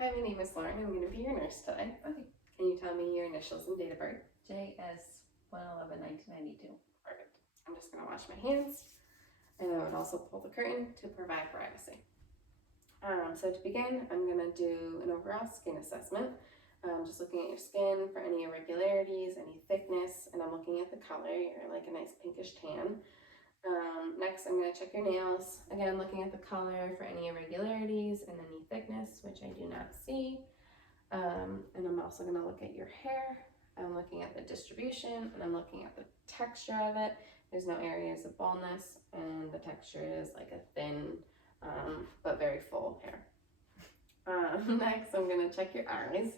Hi, my name is Lauren. I'm going to be your nurse today. Okay. Can you tell me your initials and date of birth? JS 111-1992. Perfect. I'm just going to wash my hands, and I would also pull the curtain to provide privacy. So to begin, I'm going to do an overall skin assessment. Just looking at your skin for any irregularities, any thickness, and I'm looking at the color. You're like a nice pinkish tan. Next, I'm going to check your nails. Again, looking at the color for any irregularities and any thickness, which I do not see. And I'm also going to look at your hair. I'm looking at the distribution, and I'm looking at the texture of it. There's no areas of baldness, and the texture is like a thin, but very full hair. Next, I'm going to check your eyes.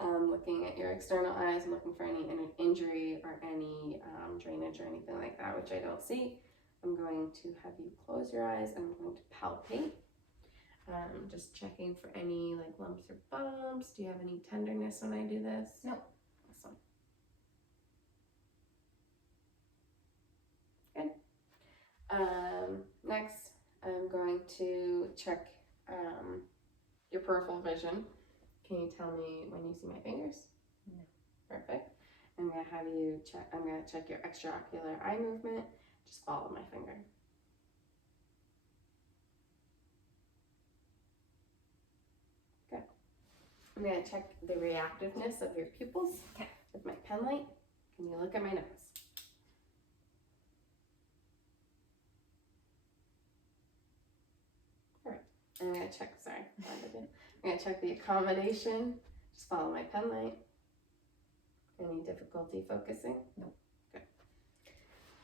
Looking at your external eyes, I'm looking for any injury or any drainage or anything like that, which I don't see. I'm going to have you close your eyes, and I'm going to palpate. Just checking for any like lumps or bumps. Do you have any tenderness when I do this? No. Awesome. Good. Next, I'm going to check your peripheral vision. Can you tell me when you see my fingers? No. Perfect. I'm going to have you check, I'm going to check your extraocular eye movement. Just follow my finger. Good. I'm going to check the reactiveness of your pupils with my pen light. Can you look at my nose? Perfect. I'm going to check, I'm going to check the accommodation. Just follow my pen light. Any difficulty focusing? No. Good.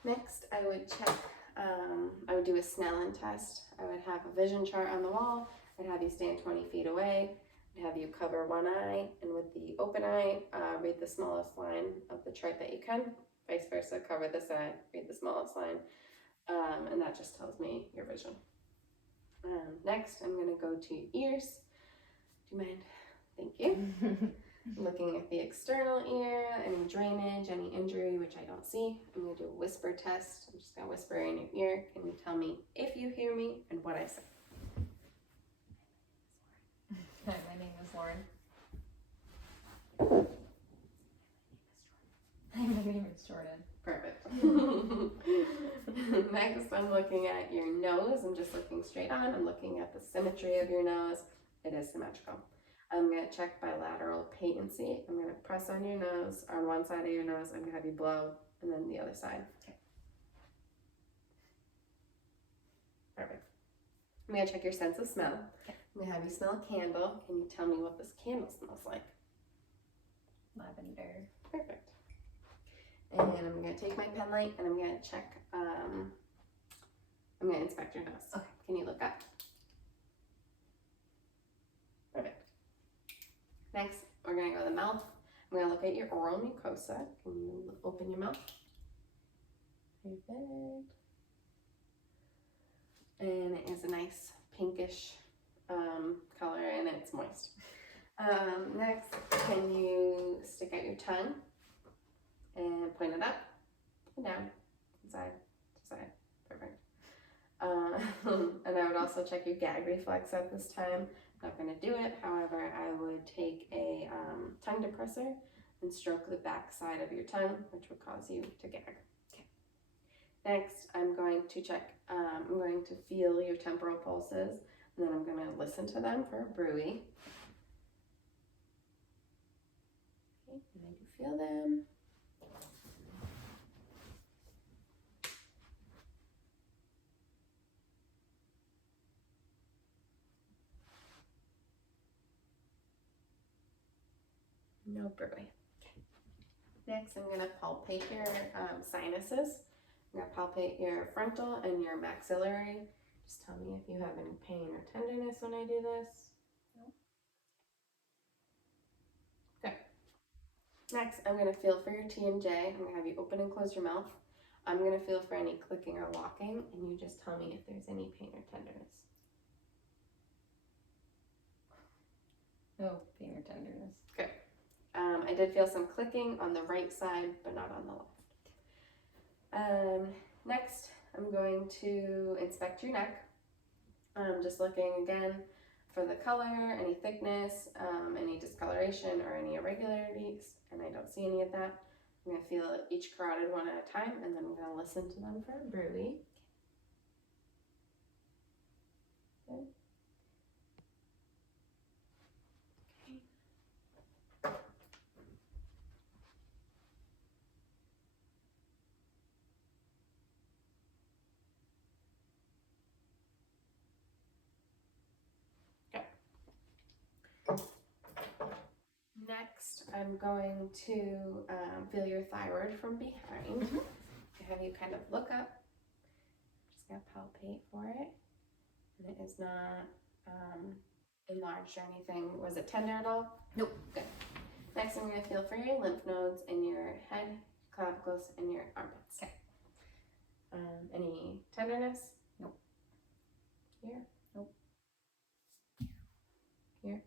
Next, I would check, I would do a Snellen test. I would have a vision chart on the wall. I'd have you stand 20 feet away. I'd have you cover one eye, and with the open eye, read the smallest line of the chart that you can. Vice versa, cover this eye, read the smallest line, and that just tells me your vision. Next, I'm going to go to your ears. Do you mind? Thank you. Looking at the external ear, any drainage, any injury, which I don't see. I'm going to do a whisper test. I'm just going to whisper in your ear. Can you tell me if you hear me and what I say? Hi, my name is Lauren. Hi, my name is Jordan. Perfect. Next, I'm looking at your nose. I'm just looking straight on. I'm looking at the symmetry of your nose. It is symmetrical. I'm going to check bilateral patency. I'm going to press on your nose, on one side of your nose. I'm going to have you blow, and then the other side. Okay. Perfect. I'm going to check your sense of smell. Okay. I'm going to have you smell a candle. Can you tell me what this candle smells like? Lavender. Perfect. And I'm going to take my pen light, and I'm going to check, I'm going to inspect your nose. Okay. Can you look up? Perfect. Next, we're going to go to the mouth. I'm going to look at your oral mucosa. Can you open your mouth? Perfect. And it is a nice pinkish color, and it's moist. Next, can you stick out your tongue and point it up and down, side to side? Perfect. And I would also check your gag reflex at this time. I'm not going to do it. However, I would take a tongue depressor and stroke the back side of your tongue, which would cause you to gag. Okay. Next, I'm going to check, I'm going to feel your temporal pulses, and then I'm going to listen to them for a bruit. Okay, and I do feel them. No brewing. Okay. Next, I'm going to palpate your sinuses. I'm going to palpate your frontal and your maxillary. Just tell me if you have any pain or tenderness when I do this. No. Okay. Next, I'm going to feel for your TMJ. I'm going to have you open and close your mouth. I'm going to feel for any clicking or locking, and you just tell me if there's any pain or tenderness. No pain or tenderness. Good. I did feel some clicking on the right side, but not on the left. Next, I'm going to inspect your neck. Just looking again for the color, any thickness, any discoloration, or any irregularities, and I don't see any of that. I'm going to feel each carotid one at a time, and then I'm going to listen to them for a bruit. Good. Next, I'm going to feel your thyroid from behind. I have you kind of look up. Just gonna palpate for it, and it is not enlarged or anything. Was it tender at all? Nope. Good. Next, I'm gonna feel for your lymph nodes in your head, clavicles, and your armpits. Okay. Any tenderness? Nope. Here? Nope. Here?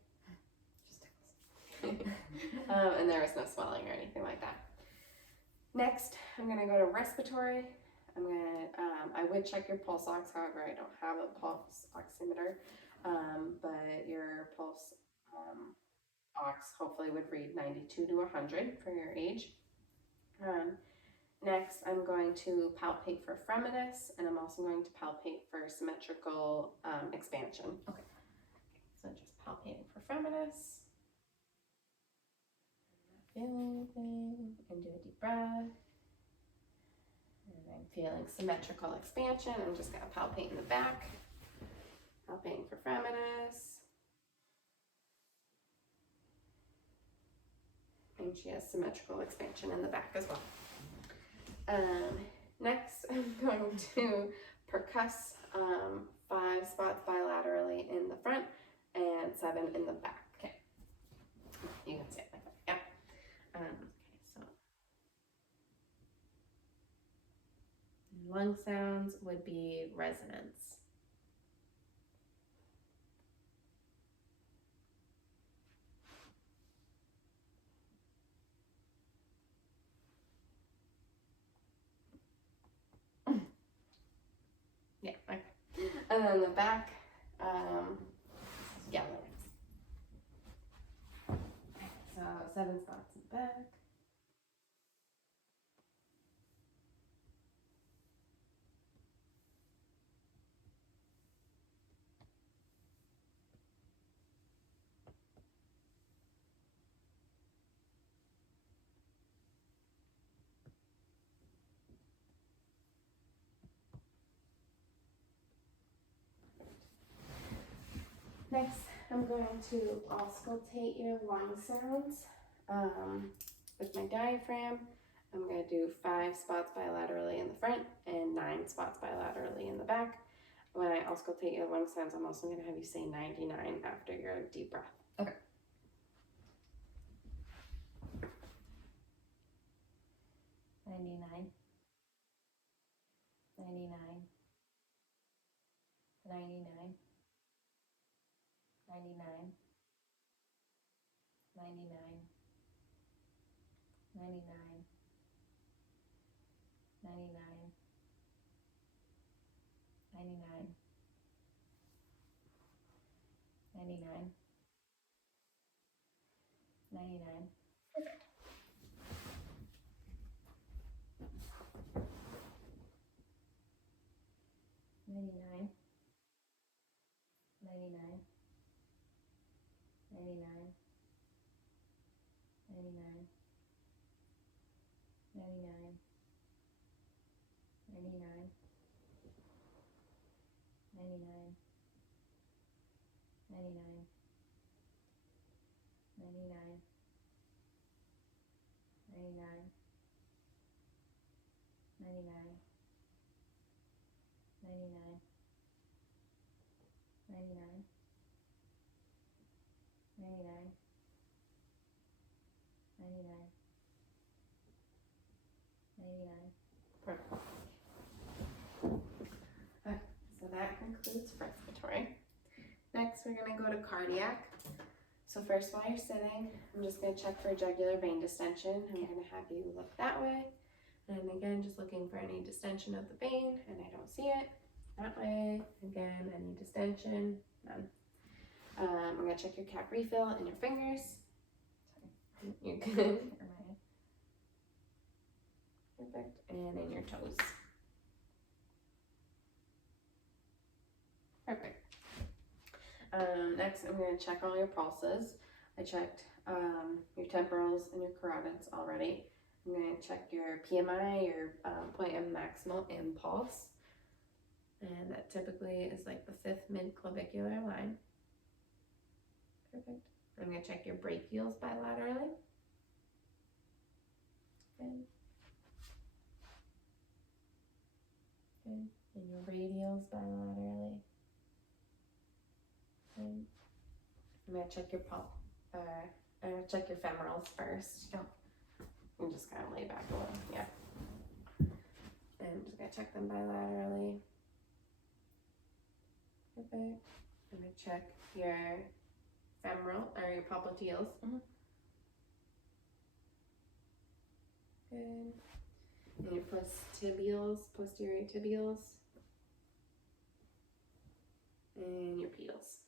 And there was no swelling or anything like that. Next, I'm gonna go to respiratory. I would check your pulse ox, however, I don't have a pulse oximeter, but your pulse ox hopefully would read 92 to 100 for your age. Next, I'm going to palpate for fremitus, and I'm also going to palpate for symmetrical expansion. Okay. So just palpating for fremitus. Feeling anything, and do a deep breath. And I'm feeling symmetrical expansion. I'm just gonna palpate in the back. Palpating for fremitus. And she has symmetrical expansion in the back as well. Next, I'm going to percuss 5 spots bilaterally in the front and 7 in the back. Okay, you can see it like that. Yeah. Okay, so lung sounds would be resonance. Yeah, okay. And then the back, yellow. So 7 spots in the back. Next, I'm going to auscultate your lung sounds with my diaphragm. I'm going to do 5 spots bilaterally in the front and 9 spots bilaterally in the back. When I auscultate your lung sounds, I'm also going to have you say 99 after your deep breath. Okay. 99. 99. 99. 99. 99. 99. 99. 99. 99. 99. Perfect. 99. 99. 99. 99. 99. 99. 99. 99. 99. 99. 99. 99. 99. 99. 99. 99. Perfect. Okay, so that concludes respiratory. Next, we're going to go to cardiac. So first, while you're sitting, I'm just going to check for jugular vein distension. I'm going to have you look that way. And again, just looking for any distension of the vein, and I don't see it. That way, again, any distension, none. I'm gonna check your cap refill and your fingers. You're good. Am I? Perfect. And in your toes. Perfect. Next, I'm going to check all your pulses. I checked your temporals and your carotids already. I'm going to check your PMI, your point of maximal impulse. And that typically is like the 5th mid-clavicular line. Perfect. I'm going to check your brachials bilaterally. Good. Good. And your radials bilaterally. Good. I'm gonna check your I'm gonna check your femorals first. You just kind of lay back a little, yeah. And I'm just gonna check them bilaterally. Perfect. I'm gonna check your femoral or your popliteals. Good. And your post-tibials, posterior tibials. And your pedals.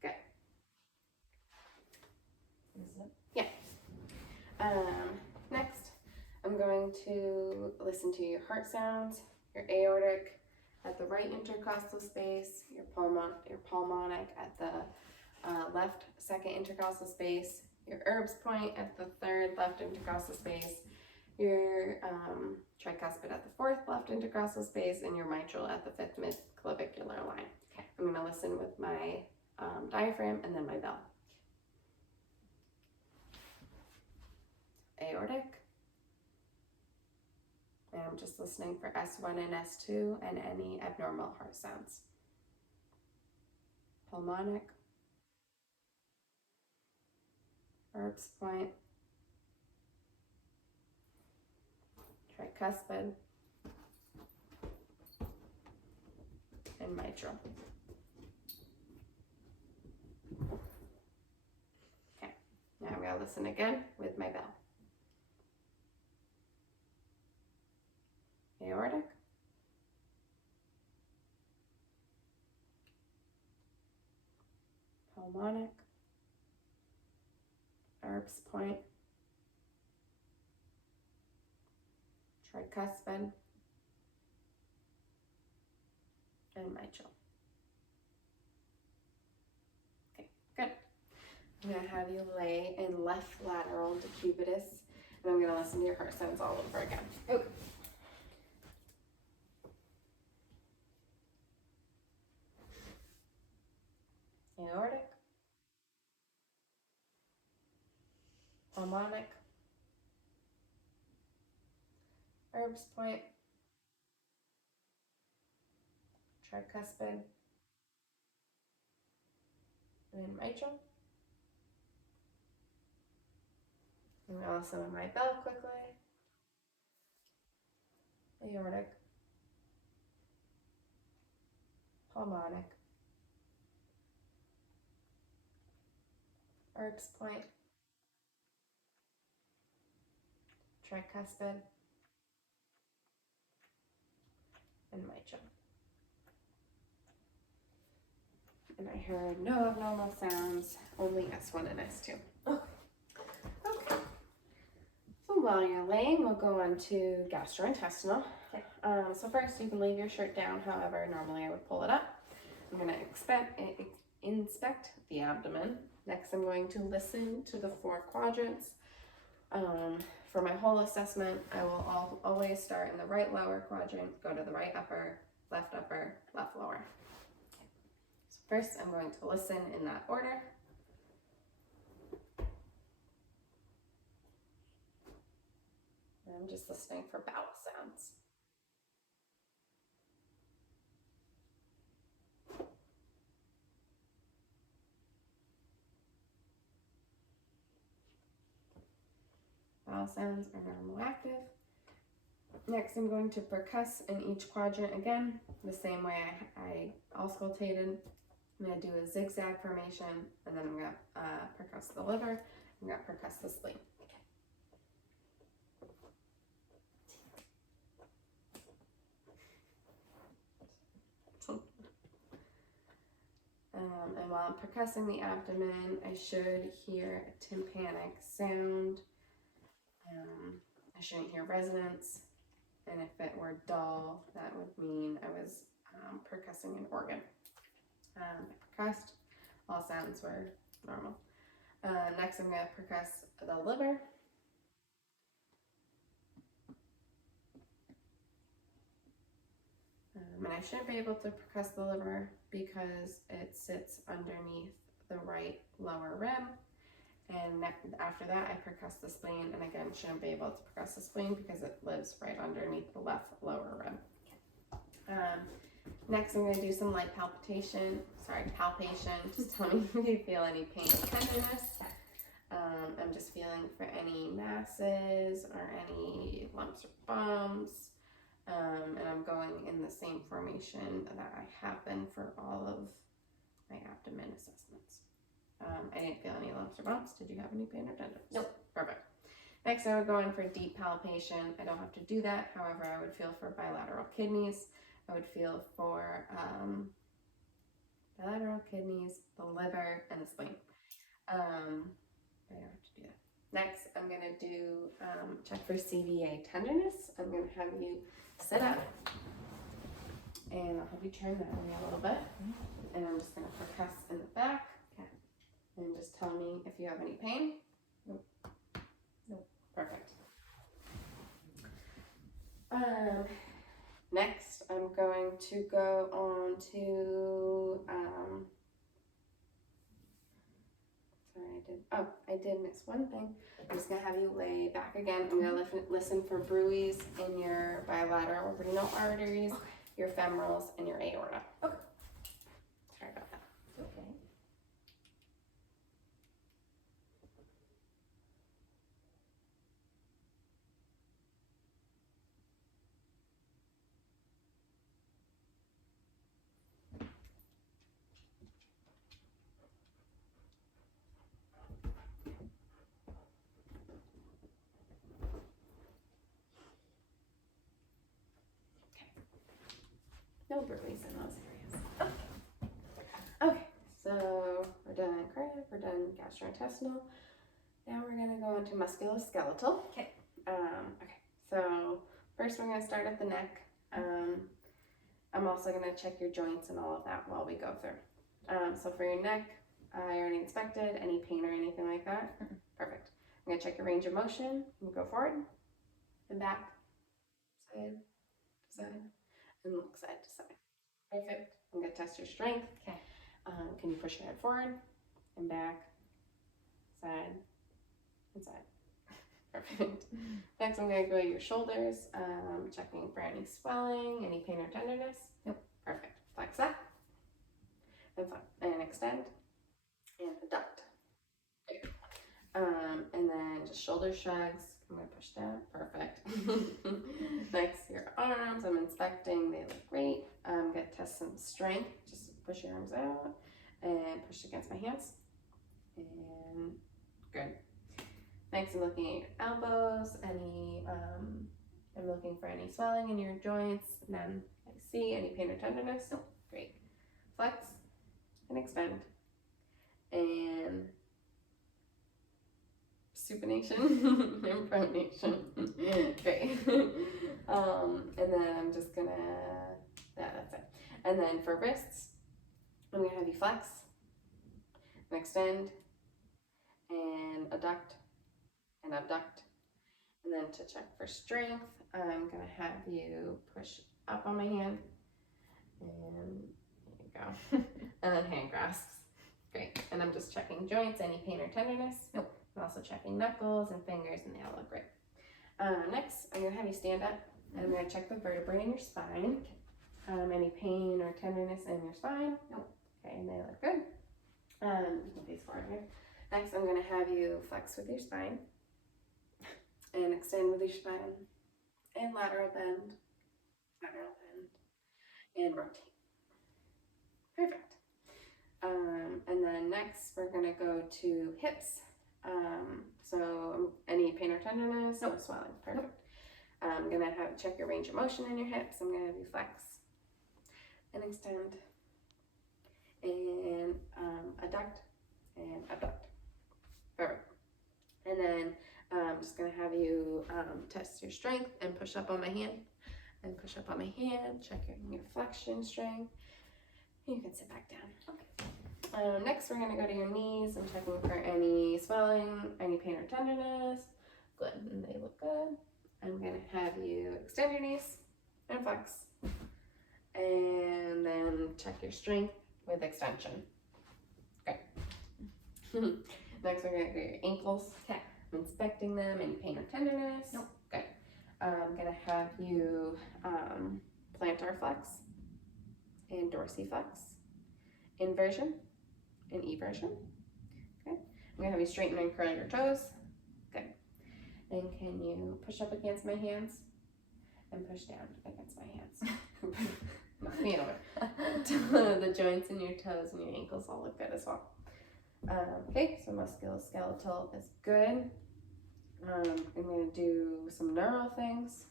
Good. Is it? Next, I'm going to listen to your heart sounds, your aortic at the right intercostal space, your pulmonic at the left second intercostal space, your Erb's point at the 3rd left intercostal space, your tricuspid at the 4th left intercostal space, and your mitral at the 5th mid-clavicular line. Okay. I'm going to listen with my diaphragm and then my bell. Aortic. And I'm just listening for S1 and S2 and any abnormal heart sounds. Pulmonic. Erb's point. Tricuspid. And mitral. Okay, now I'm going to listen again with my bell. Aortic. Pulmonic. Erb's point. Tricuspid. And mitral. Okay, good. I'm going to have you lay in left lateral decubitus, and I'm going to listen to your heart sounds all over again. Okay. Aortic. Pulmonic. Erb's point. Tricuspid. And then mitral. I'm going to listen with my bell quickly. Aortic. Pulmonic. Erb's point. Tricuspid. And mitral. And I heard no abnormal sounds, only S1 and S2. Okay. So while you're laying, we'll go on to gastrointestinal. Okay. So first, you can leave your shirt down. However, normally I would pull it up. I'm going to inspect the abdomen. Next, I'm going to listen to the 4 quadrants. For my whole assessment, I will always start in the right lower quadrant, go to the right upper, left lower. So first, I'm going to listen in that order. And I'm just listening for bowel sounds. Bowel sounds are normal active. Next, I'm going to percuss in each quadrant again, the same way I auscultated. I'm going to do a zigzag formation, and then I'm going to percuss the liver. I'm going to percuss the spleen. And while I'm percussing the abdomen, I should hear a tympanic sound. I shouldn't hear resonance. And if it were dull, that would mean I was percussing an organ. I percussed. All sounds were normal. Next, I'm going to percuss the liver. And I shouldn't be able to percuss the liver because it sits underneath the right lower rib. And after that, I percuss the spleen, and again, shouldn't be able to percuss the spleen because it lives right underneath the left lower rib. Next, I'm going to do some light palpation. Just tell me if you feel any pain or tenderness. I'm just feeling for any masses or any lumps or bumps. And I'm going in the same formation that I have been for all of my abdomen assessments. I didn't feel any lumps or bumps. Did you have any pain or tenderness? Nope. Perfect. Next, I would go in for deep palpation. I don't have to do that. However, I would feel for bilateral kidneys. I would feel for bilateral kidneys, the liver, and the spleen. I don't have to do that. Next, I'm going to do check for CVA tenderness. I'm going to have you sit up, and I'll have you turn that way a little bit. And I'm just going to percuss in the back. Okay. And just tell me if you have any pain. Nope. Nope. Perfect. Next, I'm going to go on to, I did miss one thing. I'm just going to have you lay back again. I'm going to listen for bruits in your bilateral renal arteries, your femorals, and your aorta. Okay. Sorry about that. Okay. No bruits in those areas. Okay, so we're done cardiac, we're done gastrointestinal. Now we're gonna go into musculoskeletal. Okay. Okay, so first we're gonna start at the neck. I'm also gonna check your joints and all of that while we go through. So for your neck, I already inspected. Any pain or anything like that? Mm-mm. Perfect. I'm gonna check your range of motion. You go forward and back, side to side, and look side to side. Perfect. I'm gonna test your strength. Okay. Can you push your head forward and back, side, and side? Perfect. Next, I'm gonna go to your shoulders, checking for any swelling, any pain or tenderness. Nope. Perfect. Flex up and extend and adduct. Good. And then just shoulder shrugs. I'm gonna push down. Perfect. Next, your arms. I'm inspecting. They look great. I'm gonna test some strength. Just push your arms out and push against my hands. And good. Next, I'm looking at your elbows. I'm looking for any swelling in your joints. None I see. Any pain or tenderness? Nope. Great. Flex and extend. And supination and pronation. Great. And then I'm just gonna, that's it. And then for wrists, I'm gonna have you flex and extend and adduct and abduct. And then to check for strength, I'm gonna have you push up on my hand, and there you go. And then hand grasps. Great. And I'm just checking joints, any pain or tenderness. Nope. I'm also checking knuckles and fingers, and they all look great. Next, I'm gonna have you stand up, and I'm gonna check the vertebrae in your spine. Any pain or tenderness in your spine? Nope. Okay, and they look good. You can face forward here. Next, I'm gonna have you flex with your spine and extend with your spine and lateral bend, and rotate. Perfect. And then next, we're gonna go to hips. So any pain or tenderness? No swelling. Perfect. I'm gonna have check your range of motion in your hips. I'm gonna have you flex and extend and adduct and abduct. Perfect. And then I'm just gonna have you test your strength and push up on my hand. And push up on my hand, check your flexion strength. You can sit back down. Okay. Next, we're gonna go to your knees. I'm checking for any swelling, any pain or tenderness. Good, and they look good. I'm gonna have you extend your knees and flex. And then check your strength with extension. Okay. Next, we're gonna go to your ankles. Okay. I'm inspecting them. Any pain or tenderness? Nope. Good. I'm gonna have you plantar flex and dorsiflex, inversion and eversion. Okay. I'm gonna have you straighten and curl your toes. Good. And can you push up against my hands and push down against my hands? Knock me over. The joints in your toes and your ankles all look good as well. Okay, so musculoskeletal is good. I'm going to do some neural things.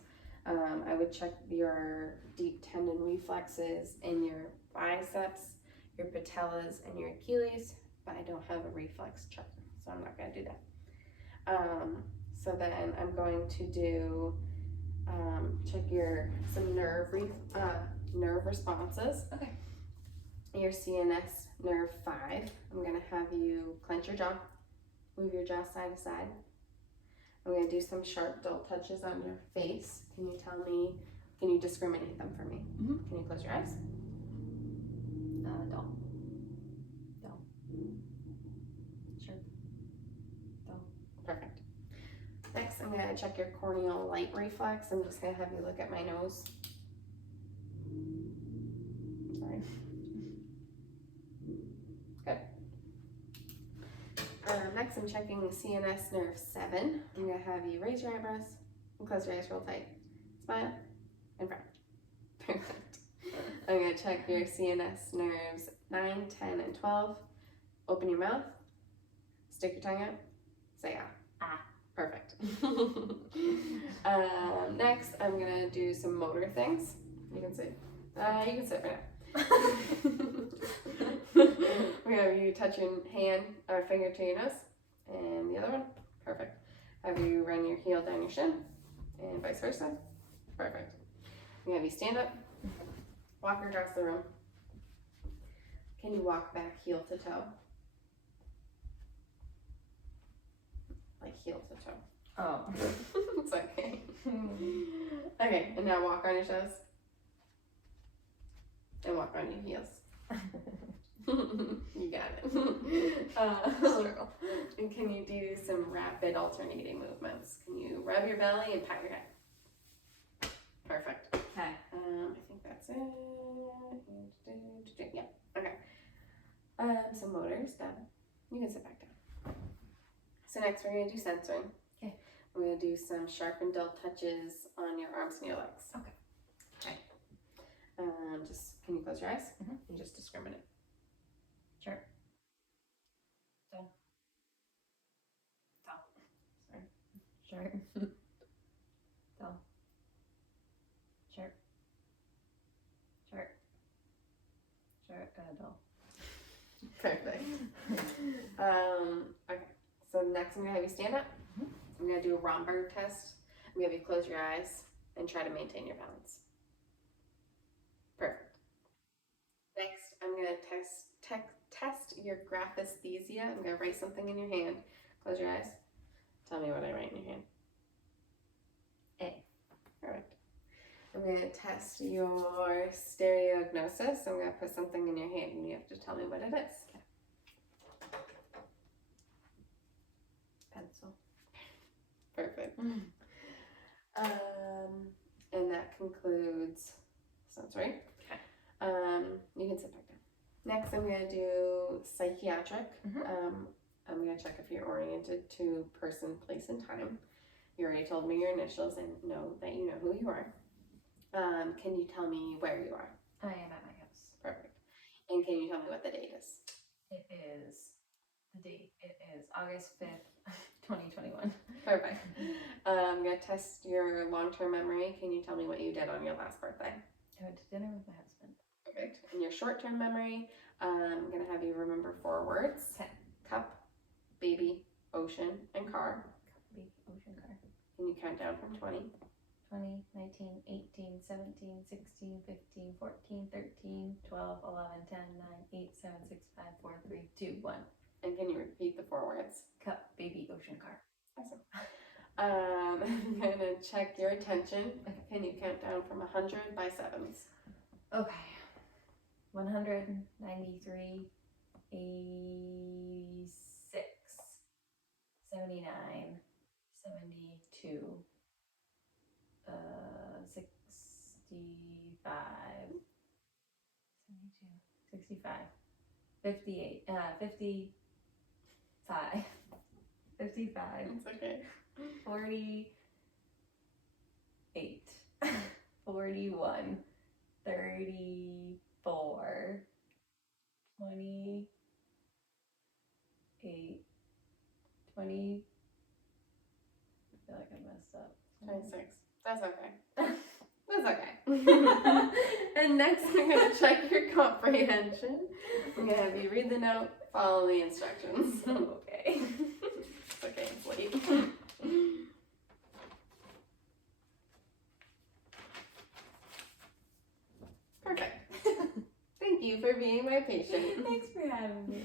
I would check your deep tendon reflexes in your biceps, your patellas, and your Achilles, but I don't have a reflex check, so I'm not going to do that. So then I'm going to do check some nerve responses. Okay. Your CNS nerve 5. I'm going to have you clench your jaw, move your jaw side to side. I'm going to do some sharp, dull touches on your face. Can you discriminate them for me? Mm-hmm. Can you close your eyes? Dull. Dull. Sure. Dull. Perfect. Next, I'm going to check your corneal light reflex. I'm just going to have you look at my nose. Sorry. Good. Next, I'm checking CNS nerve 7. I'm going to have you raise your eyebrows and close your eyes real tight. Smile and frown. Perfect. I'm going to check your CNS nerves 9, 10, and 12. Open your mouth. Stick your tongue out. Say ah. Ah. Perfect. Next, I'm going to do some motor things. You can sit. You can sit right now. We have you touch your hand or finger to your nose, and the other one. Perfect. Have you run your heel down your shin, and vice versa. Perfect. We have you stand up, walk across the room. Can you walk back heel to toe? Like heel to toe. Oh. It's okay. Okay, and now walk on your toes. And walk on your heels. You got it. Struggle. And can you do some rapid alternating movements? Can you rub your belly and pat your head? Perfect. Okay. I think that's it. Yeah. Okay. Some motors done. You can sit back down. So next we're gonna do censoring. Okay. We're gonna do some sharp and dull touches on your arms and your legs. Okay. Okay. Just can you close your eyes? Mhm. And just discriminate. Sure. Dull. Dull. Sorry. Sure. Dull. Sure. Sure. Sure. Dull. Perfect. Okay. So next I'm gonna have you stand up. Mhm. I'm gonna do a Romberg test. I'm gonna have you close your eyes and try to maintain your balance. Perfect. Next, I'm gonna test your graphesthesia. I'm gonna write something in your hand. Close your eyes. Tell me what I write in your hand. A. Perfect. I'm gonna test your stereognosis. I'm gonna put something in your hand and you have to tell me what it is. Pencil. Perfect. And that concludes sensory. Okay. You can sit back down. Next, I'm gonna do psychiatric. Mhm. I'm gonna check if you're oriented to person, place, and time. You already told me your initials and know that you know who you are. Can you tell me where you are? I am at my house. Perfect. And can you tell me what the date is? It is the date. It is August 5th, 2021. Perfect. I'm gonna test your long-term memory. Can you tell me what you did on your last birthday? I went to dinner with my husband. Perfect. And your short-term memory, I'm gonna have you remember 4 words. Okay. Cup, baby, ocean, and car. Big ocean car. Can you count down from 20? 20, 19, 18, 17, 16, 15, 14, 13, 12, 11, 10, 9, 8, 7, 6, 5, 4, 3, 2, 1. And can you repeat the 4 words? Cup, baby, ocean car. Awesome. I'm gonna check your attention. Can you count down from 100 by sevens? Okay. 193, 86, 79, 72, 65, 72, 65, 58, 55, 55, It's okay. 48, 41, 34, 28, 20. I feel like I messed up. 26. That's okay. That's okay. And next, I'm going to check your comprehension. I'm going to have you read the note, follow the instructions. Okay. It's okay, it's late. Perfect. Thank you for being my patient. Thanks for having me.